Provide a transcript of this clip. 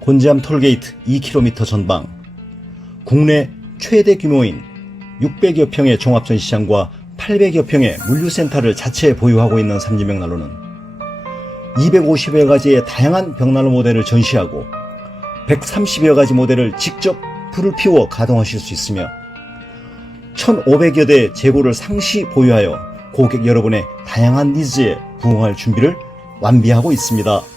곤지암 톨게이트 2km 전방, 국내 최대 규모인 600여 평의 종합전시장과 800여 평의 물류센터를 자체에 보유하고 있는 삼진벽난로는 250여 가지의 다양한 벽난로 모델을 전시하고 130여 가지 모델을 직접 불을 피워 가동하실 수 있으며 1,500여 대 재고를 상시 보유하여 고객 여러분의 다양한 니즈에 부응할 준비를 완비하고 있습니다.